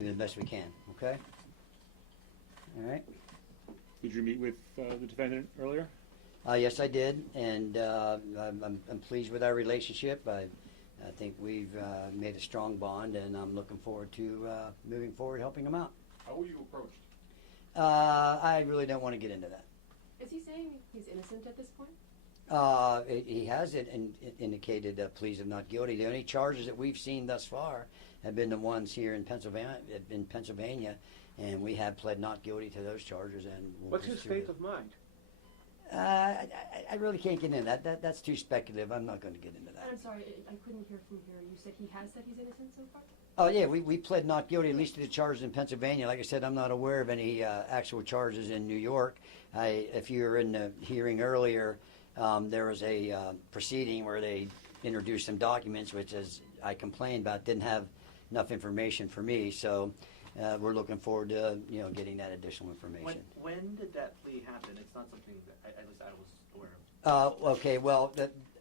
Do the best we can, okay? All right. Did you meet with the defendant earlier? Yes, I did, and I'm pleased with our relationship. I think we've made a strong bond, and I'm looking forward to moving forward, helping him out. How were you approached? I really don't want to get into that. Is he saying he's innocent at this point? He has indicated pleas of not guilty. The only charges that we've seen thus far have been the ones here in Pennsylvania, and we have pled not guilty to those charges. And we'll What's his state of mind? I really can't get into that. That's too speculative. I'm not going to get into that. I'm sorry, I couldn't hear from here. You said he has said he's innocent so far? Oh, yeah, we pled not guilty, at least to the charges in Pennsylvania. Like I said, I'm not aware of any actual charges in New York. If you were in the hearing earlier, there was a proceeding where they introduced some documents, which, as I complained about, didn't have enough information for me. So we're looking forward to getting that additional information. When did that plea happen? It's not something that at least I was aware of. Okay, well,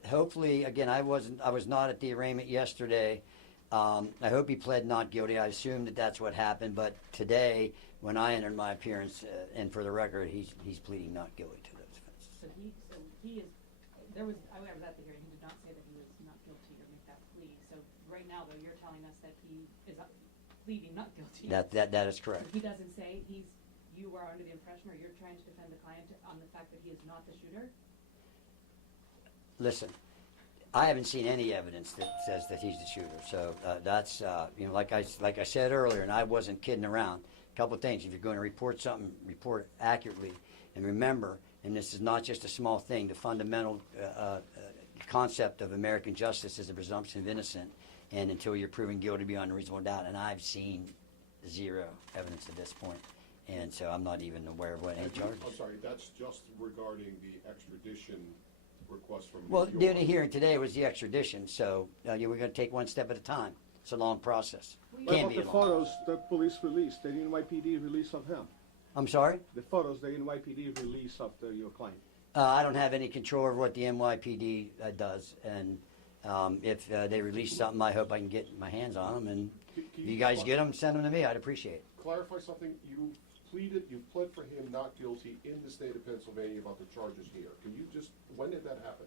hopefully, again, I was not at the arraignment yesterday. I hope he pled not guilty. I assume that that's what happened. But today, when I entered my appearance, and for the record, he's pleading not guilty to those offenses. So he is. I was at the hearing. He did not say that he was not guilty or make that plea. So right now, though, you're telling us that he is pleading not guilty. That is correct. So he doesn't say you are under the impression, or you're trying to defend the client on the fact that he is not the shooter? Listen, I haven't seen any evidence that says that he's the shooter. So that's like I said earlier, and I wasn't kidding around. A couple of things: if you're going to report something, report accurately, and remember. And this is not just a small thing. The fundamental concept of American justice is the presumption of innocence, and until you're proven guilty beyond a reasonable doubt. And I've seen zero evidence at this point, and so I'm not even aware of what any charges. I'm sorry, that's just regarding the extradition request from Well, New the York. only hearing today was the extradition, so we're going to take one step at a time. It's a long process. What Can about be the a long. photos the police released, the NYPD release of him? I'm sorry? The photos the NYPD release of your client? I don't have any control over what the NYPD does, and if they release something, I hope I can get my hands on them. And Can if you guys get them, send them to me. I'd appreciate it. Clarify something. You pled for him not guilty in the state of Pennsylvania about the charges here. Can you when did that happen?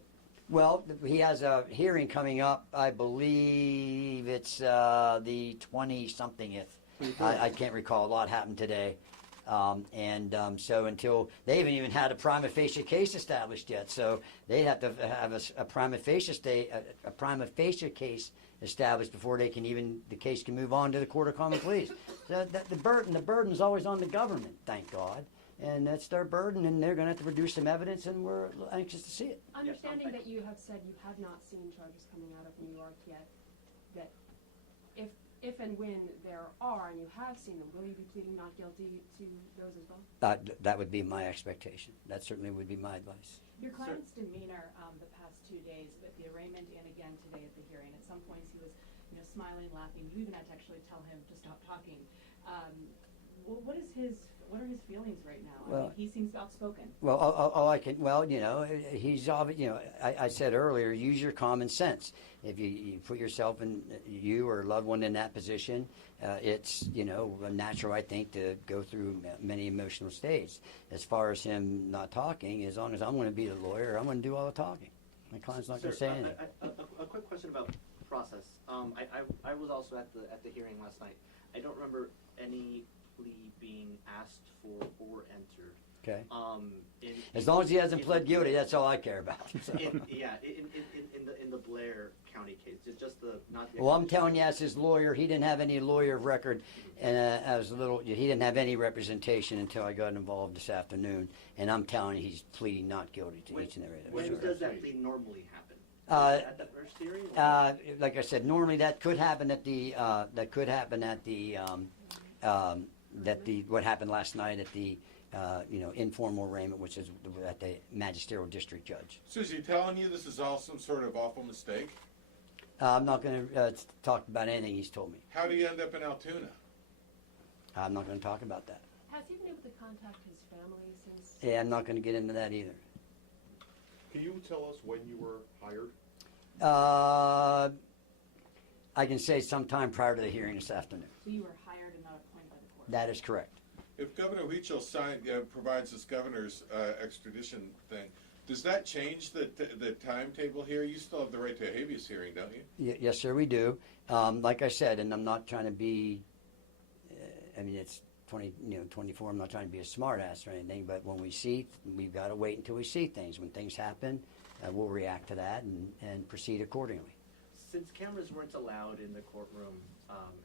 Well, he has a hearing coming up. I believe it's the 20-somethingth. I can't recall. A lot happened today. So until they haven't even had a prima facie case established yet, so they have to have a prima facie case established before the case can move on to the Court of Common Pleas. So the burden is always on the government, thank God, and that's their burden, and they're going to have to produce some evidence, and we're anxious to see it. Understanding that you have said you have not seen charges coming out of New York yet, that if and when there are, and you have seen them, will you be pleading not guilty to those as well? That would be my expectation. That certainly would be my advice. Your client's demeanor the past 2 days, at the arraignment and again today at the hearing, at some points he was smiling, laughing. You even had to actually tell him to stop talking. What are his feelings right now? I mean, he seems outspoken. Well, he's obvious. I said earlier, use your common sense. If you put yourself in, you or a loved one in that position, it's natural, I think, to go through many emotional states. As far as him not talking, as long as I'm going to be the lawyer, I'm going to do all the talking. My client's not going to say anything. A quick question about process. I was also at the hearing last night. I don't remember any plea being asked for or entered. Okay. As long as he hasn't pled guilty, that's all I care about. So. In the Blair County case, it's just the not. The Well, I'm telling you, as his lawyer, he didn't have any lawyer of record, and he didn't have any representation until I got involved this afternoon. And I'm telling you, he's pleading not guilty to each and every other When charge. does that plea normally happen? At the first hearing? Like I said, normally that could happen at the what happened last night at the informal arraignment, which is at the magisterial district judge. So is he telling you this is all some sort of awful mistake? I'm not going to talk about anything he's told me. How do you end up in Altoona? I'm not going to talk about that. Has he been able to contact his family since? Yeah, I'm not going to get into that either. Can you tell us when you were hired? I can say sometime prior to the hearing this afternoon. So you were hired and not That is correct. If Governor Huichel provides this governor's extradition thing, does that change the timetable here? You still have the right to a habeas hearing, don't you? Yes, sir, we do. Like I said, and I'm not trying to be, I mean, it's 24, I'm not trying to be a smartass or anything, but when we've got to wait until we see things. When things happen, we'll react to that and proceed accordingly. Since cameras weren't allowed in the courtroom,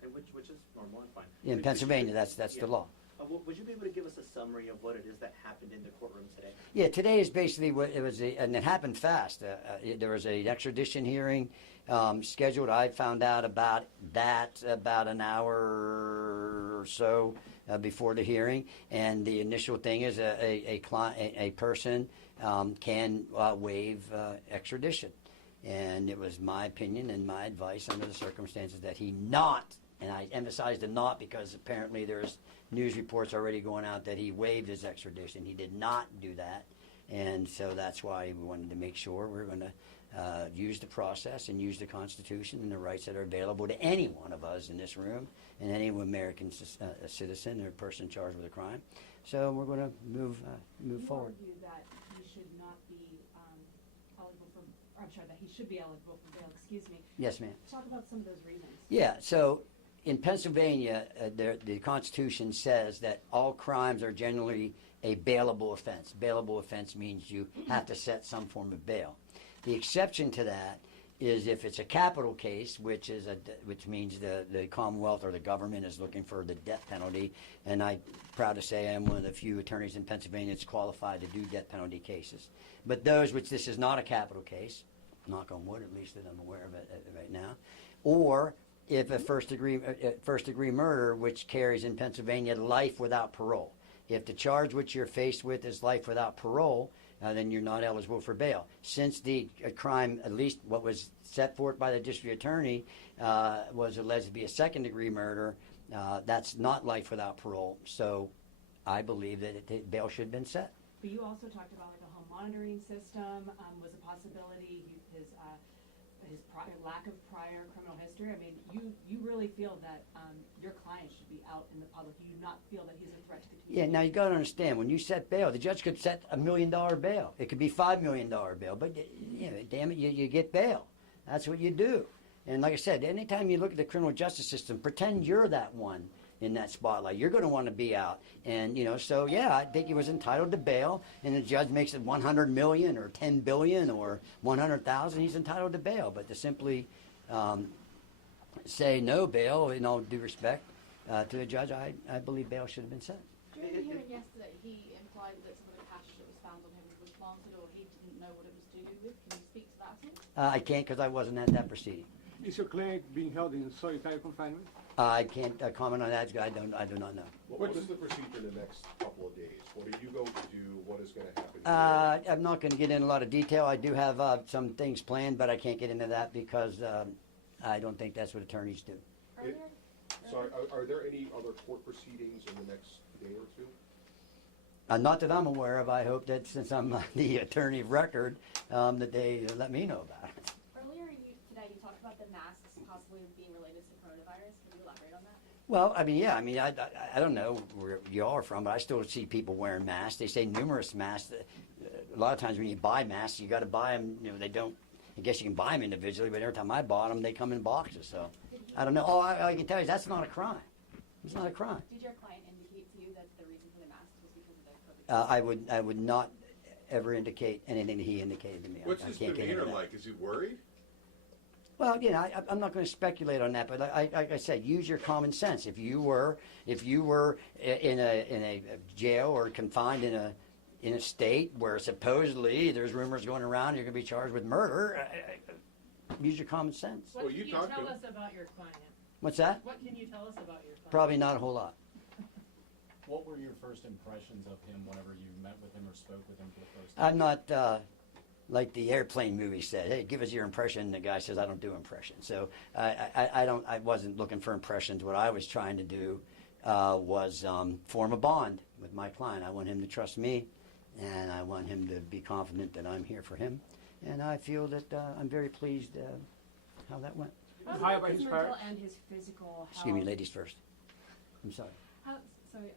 and which is normal and fine. In Pennsylvania, that's the law. Would you be able to give us a summary of what it is that happened in the courtroom today? Yeah, today is basically what it was, and it happened fast. There was an extradition hearing scheduled. I found out about that about an hour or so before the hearing, and the initial thing is a person can waive extradition, and it was my opinion and my advice under the circumstances that he not, and I emphasize the not because apparently there's news reports already going out that he waived his extradition. He did not do that, and so that's why we wanted to make sure we're going to use the process and use the Constitution and the rights that are available to any one of us in this room and any American citizen or person charged with a crime. So we're going to move forward. You argue that he should not be eligible for, I'm sorry, that he should be eligible for bail, excuse me. Yes, ma'am. Talk about some of those reasons. Yeah, so in Pennsylvania, the Constitution says that all crimes are generally a bailable offense. Bailable offense means you have to set some form of bail. The exception to that is if it's a capital case, which means the Commonwealth or the government is looking for the death penalty. And I'm proud to say I'm one of the few attorneys in Pennsylvania that's qualified to do death penalty cases. But those which this is not a capital case, knock on wood, at least that I'm aware of it right now, or if a first degree murder, which carries in Pennsylvania life without parole. If the charge which you're faced with is life without parole, then you're not eligible for bail. Since the crime, at least what was set forth by the district attorney, was alleged to be a second degree murder, that's not life without parole. So I believe that bail should have been set. But you also talked about like a home monitoring system was a possibility. His lack of prior criminal history. I mean, you really feel that your client should be out in the public. You do not feel that he's a threat to the community. Yeah, now you got to understand, when you set bail, the judge could set $1 million bail. It could be $5 million bail, but damn it, you get bail. That's what you do. And like I said, anytime you look at the criminal justice system, pretend you're that one in that spotlight. You're going to want to be out. And, so yeah, I think he was entitled to bail, and the judge makes it $100 million or $10 billion or $100,000, he's entitled to bail. But to simply say no bail, in all due respect to the judge, I believe bail should have been set. During the hearing yesterday, he implied that some of the cash that was found on him was planted, or he didn't know what it was to do with. Can you speak to that at all? I can't because I wasn't at that proceeding. Is your client being held in solitary confinement? I can't comment on that. I do not know. What is the procedure in the next couple of days? What are you going to do? What is going to happen? I'm not going to get into a lot of detail. I do have some things planned, but I can't get into that because I don't think that's what attorneys do. So are there any other court proceedings in the next day or two? Not that I'm aware of. I hope that since I'm the attorney of record, that they let me know about it. Earlier today, you talked about the masks possibly being related to coronavirus. Can you elaborate on that? Well, I don't know where you all are from, but I still see people wearing masks. They say numerous masks. A lot of times when you buy masks, you got to buy them. They don't. I guess you can buy them individually, but every time I bought them, they come in boxes. So I don't know. All I can tell you is that's not a crime. It's not a crime. Did your client indicate to you that the reason for the masks was because of the COVID? I would not ever indicate anything that he indicated to me. What's I his can't get into demeanor that. like? Is he worried? Well, I'm not going to speculate on that, but like I said, use your common sense. If you were in a jail or confined in a state where supposedly there's rumors going around you're going to be charged with murder, use your common sense. What Well, can you you talked tell to- us about your client? What's that? What can you tell us about your client? Probably not a whole lot. What were your first impressions of him whenever you met with him or spoke with him for the first time? I'm not like the airplane movie said. Hey, give us your impression. The guy says I don't do impressions. So I wasn't looking for impressions. What I was trying to do was form a bond with my client. I want him to trust me, and I want him to be confident that I'm here for him. And I feel that I'm very pleased how that went. How about his mental parents? and his physical health? Excuse me, ladies first. I'm sorry. How, Sorry,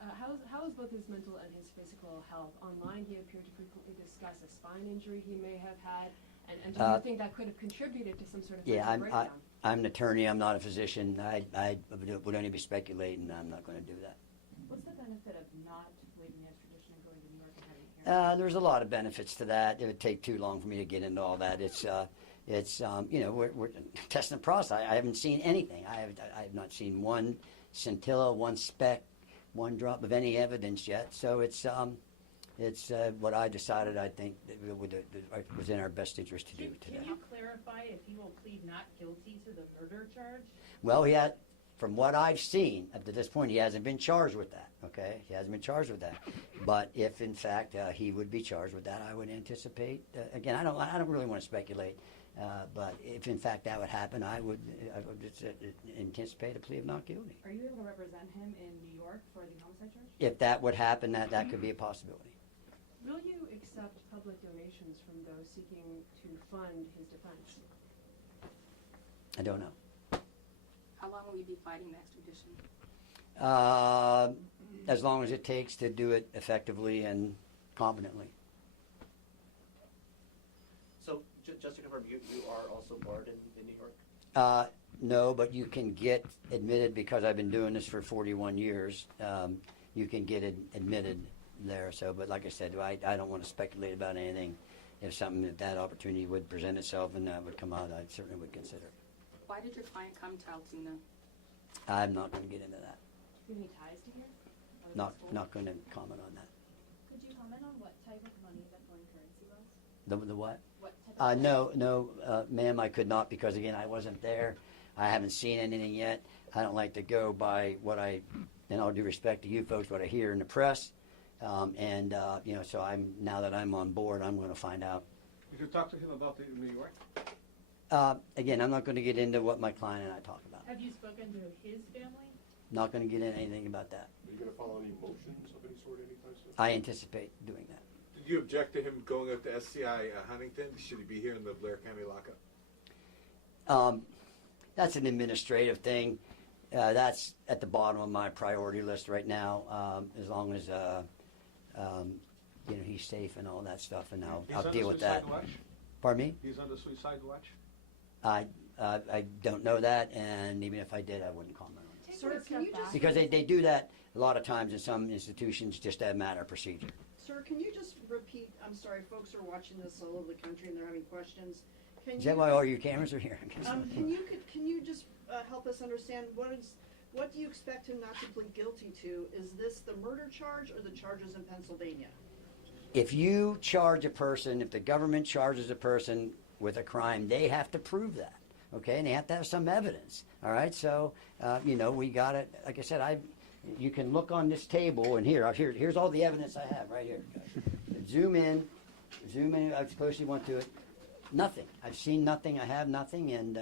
how is both his mental and his physical health? Online, he appeared to frequently discuss a spine injury he may have had, and do you think that could have contributed to some sort of Yeah, mental breakdown? I'm an attorney. I'm not a physician. I would only be speculating. I'm not going to do that. What's the benefit of not waiving extradition and going to New York and having a hearing? There's a lot of benefits to that. It would take too long for me to get into all that. It's you know, we're testing the process. I haven't seen anything. I have not seen one scintilla, one speck, one drop of any evidence yet. So it's what I decided. I think that it was in our best interest to do today. Can you clarify if he will plead not guilty to the murder charge? Well, from what I've seen up to this point, he hasn't been charged with that. Okay, he hasn't been charged with that. But if in fact he would be charged with that, I would anticipate. Again, I don't really want to speculate. But if in fact that would happen, I would anticipate a plea of not guilty. Are you able to represent him in New York for the homicide charge? If that would happen, that could be a possibility. Will you accept public donations from those seeking to fund his defense? I don't know. How long will you be fighting the extradition? As long as it takes to do it effectively and competently. So, just to confirm, you are also barred in New York? No, but you can get admitted because I've been doing this for 41 years. You can get admitted there. So, but like I said, I don't want to speculate about anything. If that opportunity would present itself and that would come out, I certainly would consider it. Why did your client come to Altoona? I'm not going to get into that. Do you have any ties to here? Not going to comment on that. Could you comment on what type of money that foreign currency was? The what? What type of No, ma'am, I could not because, again, I wasn't there. I haven't seen anything yet. I don't like to go by and all due respect to you folks, what I hear in the press. So now that I'm on board, I'm going to find out. Did you talk to him about it in New York? Again, I'm not going to get into what my client and I talk about. Have you spoken to his family? Not going to get into anything about that. Are you going to follow any motions of any sort anytime soon? I anticipate doing that. Did you object to him going up to SCI Huntington? Should he be here in the Blair County lockup? That's an administrative thing. That's at the bottom of my priority list right now. As long as he's safe and all that stuff, and I'll deal with that. Watch? Pardon me? He's under suicide watch? I don't know that, and even if I did, I wouldn't comment on it. Sir, can you just Because they do that a lot of times in some institutions, just as a matter of procedure. Sir, can you just repeat, I'm sorry, folks are watching this all over the country and they're having questions. Is that why all your cameras are here? Can you just help us understand what do you expect him not to plead guilty to? Is this the murder charge or the charges in Pennsylvania? If you charge a person, if the government charges a person with a crime, they have to prove that, okay? And they have to have some evidence, all right? So, we got it. Like I said, you can look on this table, and here's all the evidence I have right here. Zoom in, I closely went to it. Nothing. I've seen nothing. I have nothing, and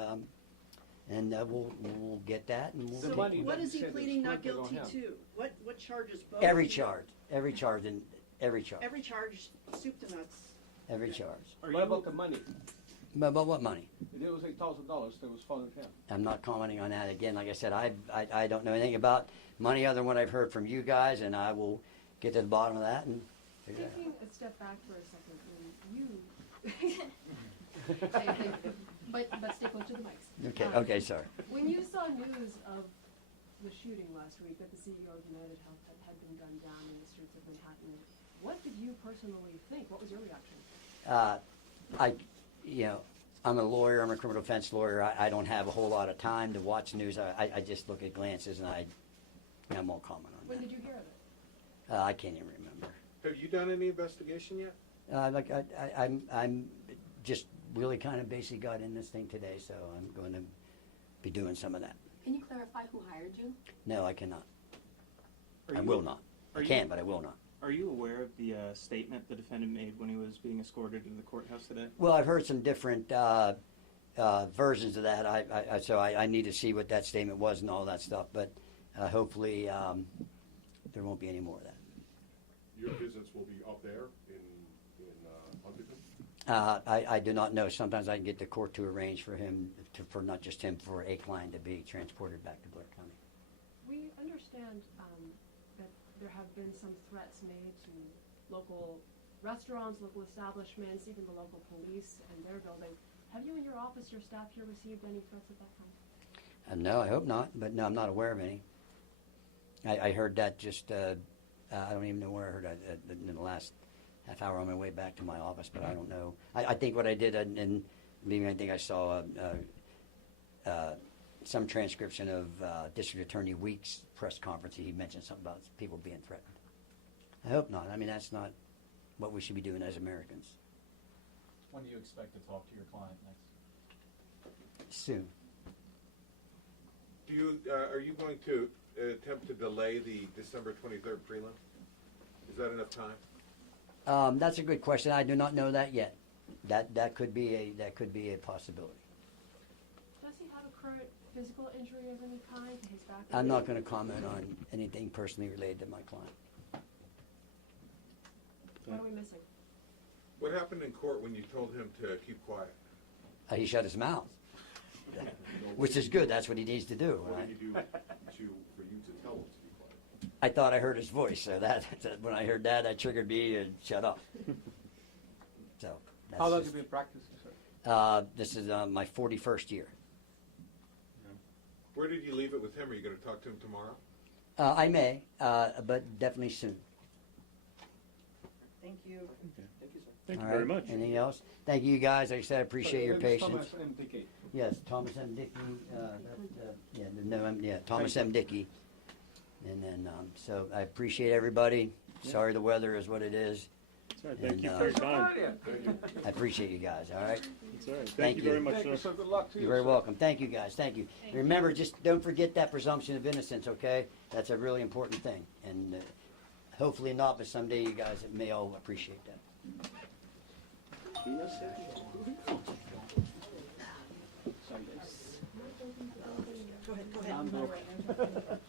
we'll get that. And we'll So take money it. what that is he you said pleading is not collected on guilty him. to? What charges? Both? Every charge, every charge. Every charge, soup to nuts. Every charge. What about the money? About what money? It was $8,000 that was found with him. I'm not commenting on that. Again, like I said, I don't know anything about money other than what I've heard from you guys, and I will get to the bottom of that and figure it out. taking a step back for a second, but stay close to the mics. Okay, sorry. When you saw news of the shooting last week that the CEO of United Health had been gunned down in the streets of Manhattan, what did you personally think? What was your reaction? I'm a lawyer. I'm a criminal defense lawyer. I don't have a whole lot of time to watch news. I just look at glances, and I won't comment on When that. did you hear of it? I can't even remember. Have you done any investigation yet? I'm just really kind of basically got in this thing today, so I'm going to be doing some of that. Can you clarify who hired you? No, I cannot. Are I you- will not. I are can, you- but I will not. Are you aware of the statement the defendant made when he was being escorted to the courthouse today? Well, I've heard some different versions of that. So I need to see what that statement was and all that stuff. But hopefully there won't be any more of that. Your visits will be up there in Huntington? I do not know. Sometimes I can get the court to arrange for him, for not just him, for a client to be transported back to Blair County. We understand that there have been some threats made to local restaurants, local establishments, even the local police and their building. Have you and your office, your staff here, received any threats of that kind? No, I hope not, but no, I'm not aware of any. I heard that just, I don't even know where I heard that in the last half hour on my way back to my office, but I don't know. I think what I did, and maybe I think I saw some transcription of District Attorney Weeks' press conference. He mentioned something about people being threatened. I hope not. I mean, that's not what we should be doing as Americans. When do you expect to talk to your client next? Soon. Do you, are you going to attempt to delay the December 23rd prelim? Is that enough time? That's a good question. I do not know that yet. That could be a possibility. Does he have a current physical injury of any kind to his back? I'm not going to comment on anything personally related to my client. What are we missing? What happened in court when you told him to keep quiet? He shut his mouth, which is good. That's what he needs to do. What Right? did he do for you to tell him to be quiet? I thought I heard his voice, so that when I heard that triggered me to shut up. So. That's How long just- have you been practicing, sir? This is my 41st year. Where did you leave it with him? Are you going to talk to him tomorrow? I may, but definitely soon. Thank you. Thank you, sir. Thank you All very right. much. Anything else? Thank you guys. Like I said, I appreciate your patience. Thomas M. Dickey. Yes, Thomas M. Dickey. Thomas M. Dickey. And then, so I appreciate everybody. Sorry the weather is what it is. That's all right. Thank And, you for your time. I appreciate you guys. All right. That's all right. Thank Thank you you. very much, Thank you, sir. sir. Good luck to you. You're very sir. welcome. Thank you guys. Thank you. Remember, just don't forget that presumption of innocence, okay? That's a really important thing. And hopefully not, but someday you guys may all appreciate that. Go ahead, go ahead.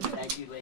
Thank you, ladies.